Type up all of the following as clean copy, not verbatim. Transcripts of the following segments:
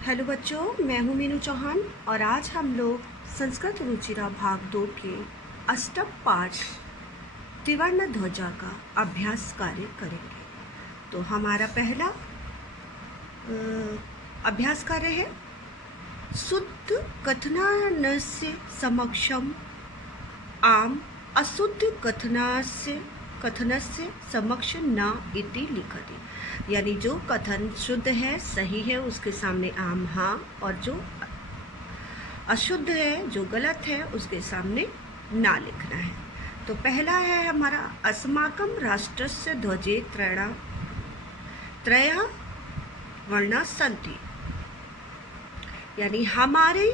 Hello बच्चों, मैं हूँ मीनू चौहान और आज हम लोग संस्कृत रुचिरा भाग 2 के अष्टम पाठ त्रिवर्ण ध्वजा का अभ्यास कार्य करेंगे। तो हमारा पहला अभ्यास कार्य है शुद्ध कथनानस्य समक्षम आम अशुद्ध कथनस्य समक्ष न इति लिखति। यानी जो कथन शुद्ध है, सही है, उसके सामने आम हाँ, और जो अशुद्ध है, जो गलत है, उसके सामने ना लिखना है। तो पहला है हमारा अस्माकं राष्ट्रस्य ध्वजे त्रयः वर्णाः सन्ति। यानी हमारे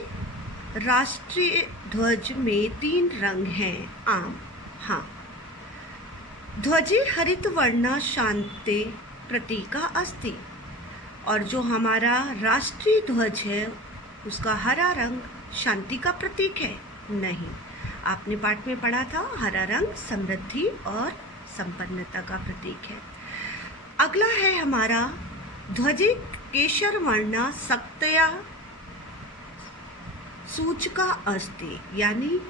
राष्ट्रीय ध्वज में 3 रंग हैं, आम हाँ। ध्वजे हरित वर्णा शांते प्रतीका अस्ति। और जो हमारा राष्ट्रीय ध्वज है उसका हरा रंग शांति का प्रतीक है? नहीं, आपने पाठ में पढ़ा था हरा रंग समृद्धि और संपन्नता का प्रतीक है। अगला है हमारा ध्वजे केशर वर्णा शक्तया सूचका अस्ति। यानी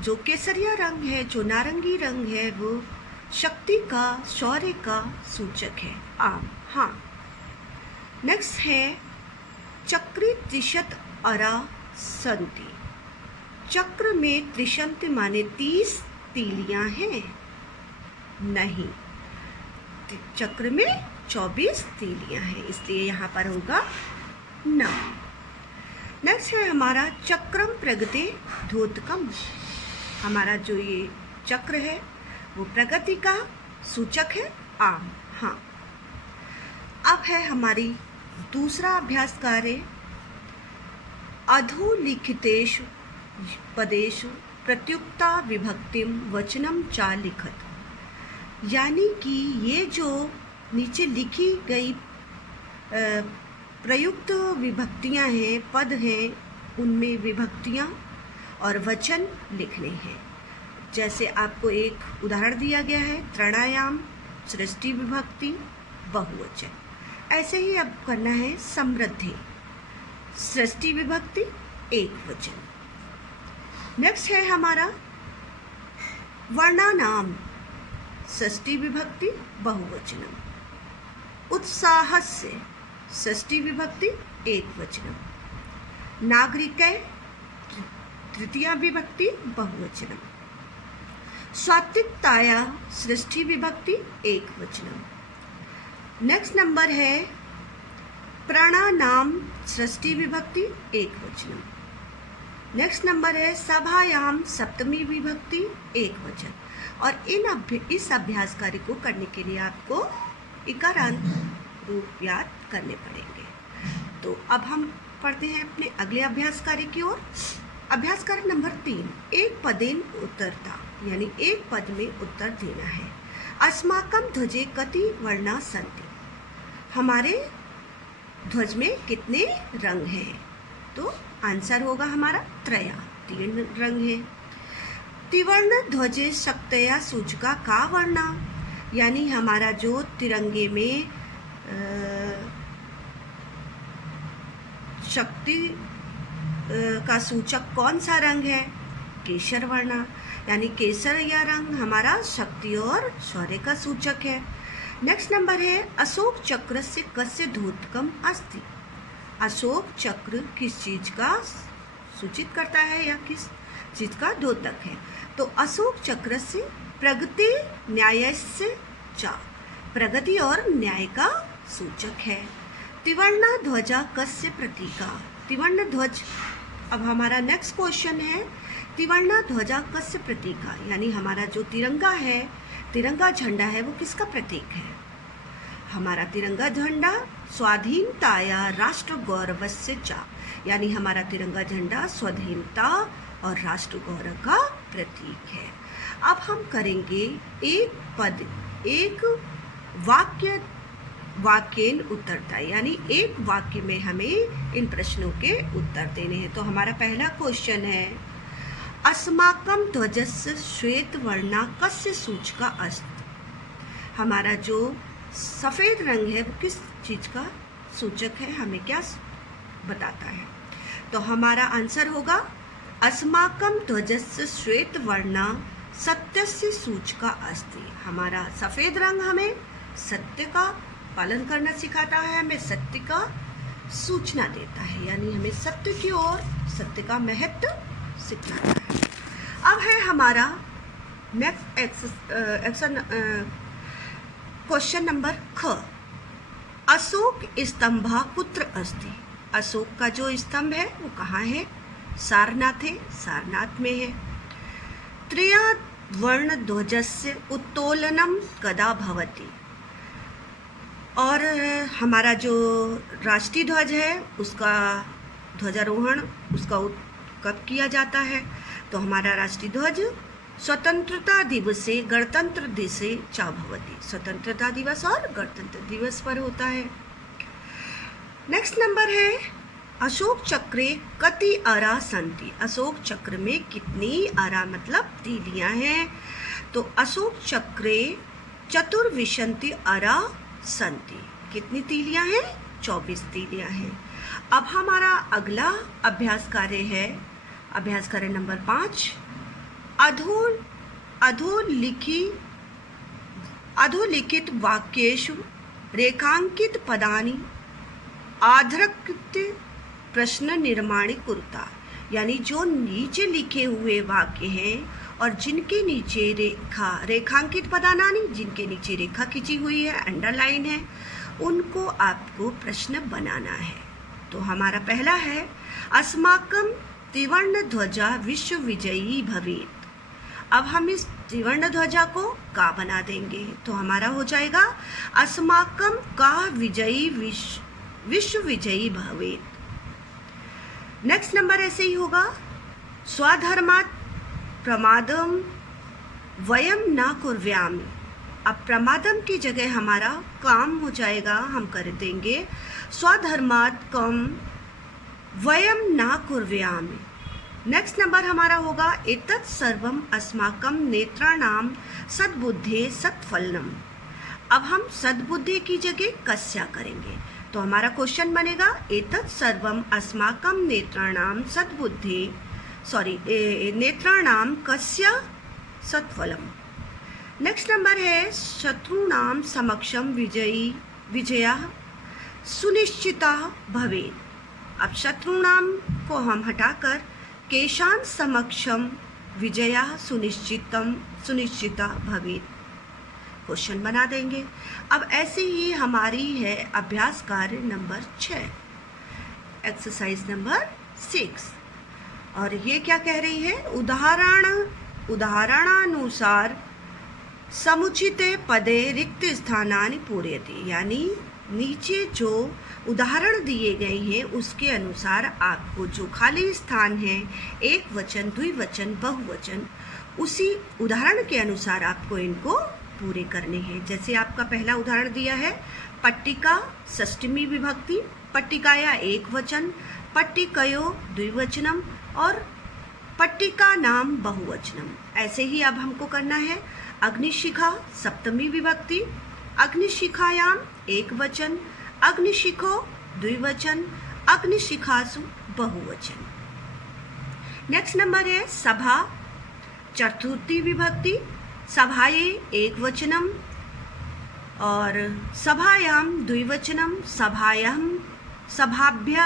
जो केसरिया रंग है, जो नारंगी रंग है, वो शक्ति का, शौर्य का सूचक है, आम हाँ। नेक्स्ट है चक्री त्रिशत अरा संति। चक्र में त्रिशंत माने 30 तीलियां हैं? नहीं, चक्र में 24 तीलियां हैं, इसलिए यहाँ पर होगा 9। नेक्स्ट है हमारा चक्रम प्रगति धोतकम। हमारा जो ये चक्र है वो प्रगति का सूचक है, आम हाँ। अब है हमारी दूसरा अभ्यास कार्य अधोलिखितेषु पदेषु प्रत्युक्ता विभक्तिम वचनम चा लिखत। यानी कि ये जो नीचे लिखी गई प्रयुक्त विभक्तियां हैं, पद हैं, उनमें विभक्तियां और वचन लिखने हैं। जैसे आपको एक उदाहरण दिया गया है, त्रणायाम सृष्टि विभक्ति बहुवचन। ऐसे ही अब करना है समृद्धि, सृष्टि विभक्ति एक वचन। नेक्स्ट है हमारा वर्णानाम षष्ठी विभक्ति बहुवचनम। उत्साहस्य षष्ठी विभक्ति एक वचनम। नागरिकै तृतीया विभक्ति बहुवचनम। स्वात्विकताया सृष्टि विभक्ति एक वचनम। नेक्स्ट नंबर है प्राणानाम सृष्टि विभक्ति एक वचनम। नेक्स्ट नंबर है सभायाम सप्तमी विभक्ति एक वचन। और इस अभ्यास कार्य को करने के लिए आपको इकारांत रूप याद करने पड़ेंगे। तो अब हम पढ़ते हैं अपने अगले अभ्यास कार्य की ओर। अभ्यास कार्य नंबर 3, एक पदेन उत्तरता। यानी एक पद में उत्तर देना है। अस्माकं ध्वजे कति वर्णा सन्ति। हमारे ध्वज में कितने रंग हैं? तो आंसर होगा हमारा त्रया, 3 रंग हैं। त्रिवर्ण ध्वजे शक्तया सूचका का वर्णा। यानी हमारा जो तिरंगे में शक्ति का सूचक कौन सा रंग है? केसर वर्णा। यानी केसरिया रंग हमारा शक्ति और शौर्य का सूचक है। नेक्स्ट नंबर है अशोक चक्र से कस्य धोतकम अस्ति। अशोक चक्र किस चीज का सूचित करता है या किस चीज का द्योतक है? तो अशोक चक्र से प्रगति न्यायस्य च, प्रगति और न्याय का सूचक है। त्रिवर्णा ध्वजा कस्य प्रतीका। त्रिवर्ण ध्वज, अब हमारा नेक्स्ट क्वेश्चन है त्रिवर्णा ध्वजा कस्य प्रतीका। यानी हमारा जो तिरंगा है, तिरंगा झंडा है, वो किसका प्रतीक है? हमारा तिरंगा झंडा स्वाधीनताया राष्ट्र गौरवस्य च। यानी हमारा तिरंगा झंडा स्वाधीनता और राष्ट्र गौरव का प्रतीक है। अब हम करेंगे एक पद, एक वाक्येन उत्तरता। यानी एक वाक्य में हमें इन प्रश्नों के उत्तर देने हैं। तो हमारा पहला क्वेश्चन है अस्माकं ध्वजस्य श्वेत वर्णा कस्य सूचका अस्ति। हमारा जो सफ़ेद रंग है वो किस चीज़ का सूचक है, हमें क्या बताता है। तो हमारा आंसर होगा अस्माकं ध्वजस्य श्वेत वर्ण सत्यस्य सूचका अस्ति। हमारा सफ़ेद रंग हमें सत्य का पालन करना सिखाता है, हमें सत्य का सूचना देता है, यानी हमें सत्य की ओर, सत्य का महत्व सिखाता है। अब है हमारा नेक्स्ट क्वेश्चन नंबर ख। अशोक स्तंभः कुत्र अस्ति। अशोक का जो स्तंभ है वो कहाँ है? सारनाथ है, सारनाथ में है। त्रया वर्ण ध्वजस्य उत्तोलनम कदा भवति। और हमारा जो राष्ट्रीय ध्वज है उसका ध्वजारोहण उसका कब किया जाता है? तो हमारा राष्ट्रीय ध्वज स्वतंत्रता दिवसे गणतंत्र दिवसे च भवति। स्वतंत्रता दिवस और गणतंत्र दिवस पर होता है। नेक्स्ट नंबर है अशोक चक्रे कति अरा सन्ति। अशोक चक्र में कितनी अरा मतलब तीलियां हैं? तो अशोक चक्रे चतुर्विंशति अरा सन्ति। कितनी तीलियां हैं? 24 तीलियां हैं। अब हमारा अगला अभ्यास कार्य है अभ्यास कार्य नंबर 5। अधोलिखित वाक्येषु रेखांकित पदानि आधृत्य प्रश्न निर्माणी कुरुता। यानी जो नीचे लिखे हुए वाक्य हैं और जिनके नीचे रेखांकित पदानानि, जिनके नीचे रेखा खींची हुई है, अंडरलाइन है, उनको आपको प्रश्न बनाना है। तो हमारा पहला है अस्माकं त्रिवर्ण ध्वजा विश्व विजयी भवेत्। अब हम इस त्रिवर्ण ध्वजा को का बना देंगे? तो हमारा हो जाएगा अस्माकं का विजयी विश्व विजयी भवेत्। नेक्स्ट नंबर ऐसे ही होगा स्वधर्मात् प्रमादम वयम न कुर्व्यामि। अब प्रमादम की जगह हमारा काम हो जाएगा, हम कर देंगे स्वधर्मात् कम वयम न कुर्व्यामि। नेक्स्ट नंबर हमारा होगा एतत् सर्वम अस्माकं नेत्राणां सद्बुद्धे सत्फलनम। अब हम सद्बुद्धि की जगह कस्या करेंगे? तो हमारा क्वेश्चन बनेगा एतत् सर्वम अस्माकं नेत्राणां सद्बुद्धे नेत्राणां कस्य सत्फलम। नेक्स्ट नंबर है शत्रुणां समक्षम विजयः सुनिश्चिता भवेत्। अब शत्रुणां को हम हटाकर केशान समक्षम विजयः सुनिश्चिता भवेत् क्वेश्चन बना देंगे। अब ऐसे ही हमारी है अभ्यास कार्य नंबर 6 एक्सरसाइज नंबर 6। और ये क्या कह रही है? उदाहरणानुसार समुचिते पदे रिक्त स्थानानि पूरयति। यानी नीचे जो उदाहरण दिए गए हैं उसके अनुसार आपको जो खाली स्थान है, एक वचन, द्विवचन, बहुवचन, उसी उदाहरण के अनुसार आपको इनको पूरे करने हैं। जैसे आपका पहला उदाहरण दिया है पट्टिका षष्टमी विभक्ति, पट्टिकाया एक वचन, पट्टिकयो द्विवचनम और पट्टिका नाम बहुवचनम। ऐसे ही अब हमको करना है अग्निशिखा सप्तमी विभक्ति, अग्निशिखायाम एक वचन, अग्निशिखो द्विवचन, अग्निशिखासु बहुवचन। नेक्स्ट नंबर है सभा चतुर्थी विभक्ति, सभाये एक वचनम और सभायाम द्विवचनम, सभाभ्य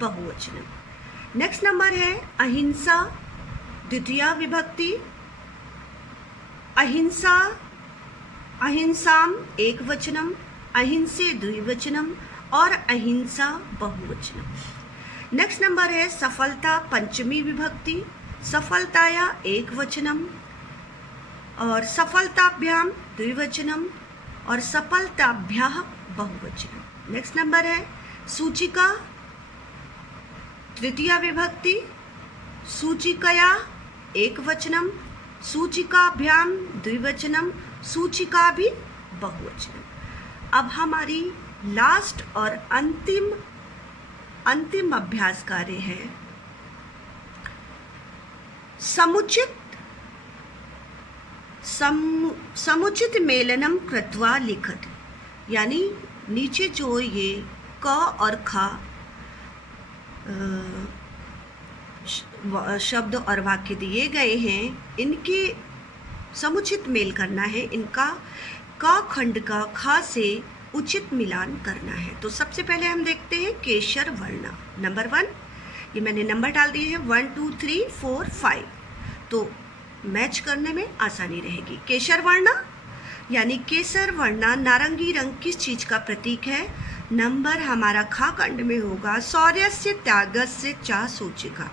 बहुवचनम। नेक्स्ट नंबर है अहिंसा द्वितीया विभक्ति, अहिंसाम एक वचनम, अहिंसे द्विवचनम और अहिंसा बहुवचनम। नेक्स्ट नंबर है सफलता पंचमी विभक्ति, सफलताया एक वचनम और सफलताभ्याम द्विवचनम और सफलताभ्यः बहुवचनम। नेक्स्ट नंबर है सूचिका तृतीया विभक्ति, सूचिकया एक वचनम, सूचिकाभ्याम द्विवचनम, सूचिका भी बहुवचनम। अब हमारी लास्ट और अंतिम अभ्यास कार्य है समुचित मेलनम कृत्वा लिखत। यानी नीचे जो ये क और ख शब्द और वाक्य दिए गए हैं, इनके समुचित मेल करना है। इनका का खंड का खा से उचित मिलान करना है। तो सबसे पहले हम देखते हैं केशर वर्ण। नंबर 1, ये मैंने नंबर डाल दिए हैं 1 2 3 4 5, तो मैच करने में आसानी रहेगी। केशर वर्ण यानी केसर वर्ण नारंगी रंग किस चीज का प्रतीक है? नंबर हमारा खा खंड में होगा शौर्यस्य त्यागस्य च सूचिका।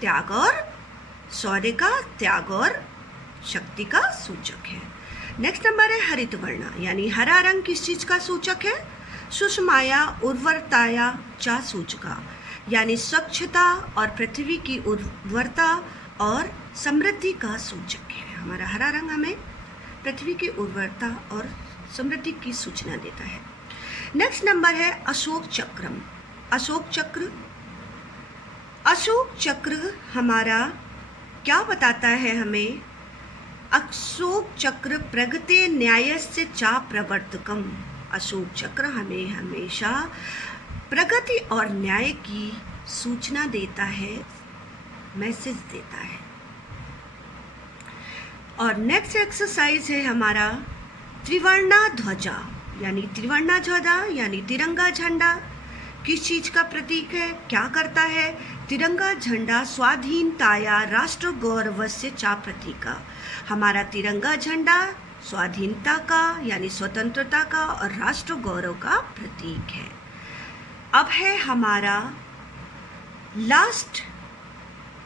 त्याग और शौर्य का, त्याग और शक्ति का सूचक है। नेक्स्ट नंबर है हरित वर्ण यानी हरा रंग किस चीज का सूचक है? सुषमाया उर्वरताया च सूचका, यानी स्वच्छता और पृथ्वी की उर्वरता और समृद्धि का सूचक है। हमारा हरा रंग हमें पृथ्वी की उर्वरता और समृद्धि की सूचना देता है। नेक्स्ट नंबर है अशोक चक्रम। अशोक चक्र, अशोक चक्र हमारा क्या बताता है हमें? अशोक चक्र प्रगते न्यायस्य च प्रवर्तकम। अशोक चक्र हमें हमेशा प्रगति और न्याय की सूचना देता है, मैसेज देता है। और नेक्स्ट एक्सरसाइज है हमारा त्रिवर्णा ध्वजा, यानी त्रिवर्णा ध्वजा यानी तिरंगा झंडा किस चीज का प्रतीक है? क्या करता है? तिरंगा झंडा स्वाधीनताया राष्ट्र गौरवस्य च प्रतीका। हमारा तिरंगा झंडा स्वाधीनता का यानी स्वतंत्रता का और राष्ट्र गौरव का प्रतीक है। अब है हमारा लास्ट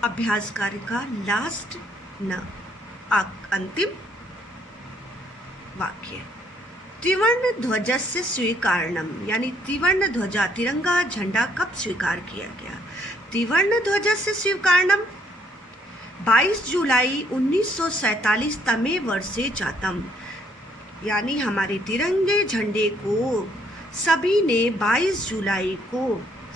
अभ्यास कार्य का लास्ट अंतिम वाक्य। त्रिवर्ण ध्वजस्य स्वीकारणम, यानी त्रिवर्ण ध्वजा तिरंगा झंडा कब स्वीकार किया गया? त्रिवर्ण ध्वजस्य स्वीकारणम 22 जुलाई 1947 तमे वर्षे जातम, यानी हमारे तिरंगे झंडे को सभी ने 22 जुलाई को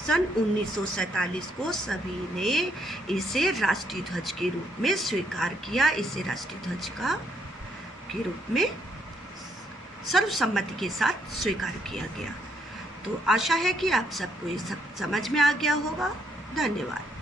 सन 1947 को सभी ने इसे राष्ट्रीय ध्वज के रूप में स्वीकार किया। इसे राष्ट्रीय ध्वज के रूप में सर्वसम्मति के साथ स्वीकार किया गया। तो आशा है कि आप सबको ये सब समझ में आ गया होगा। धन्यवाद।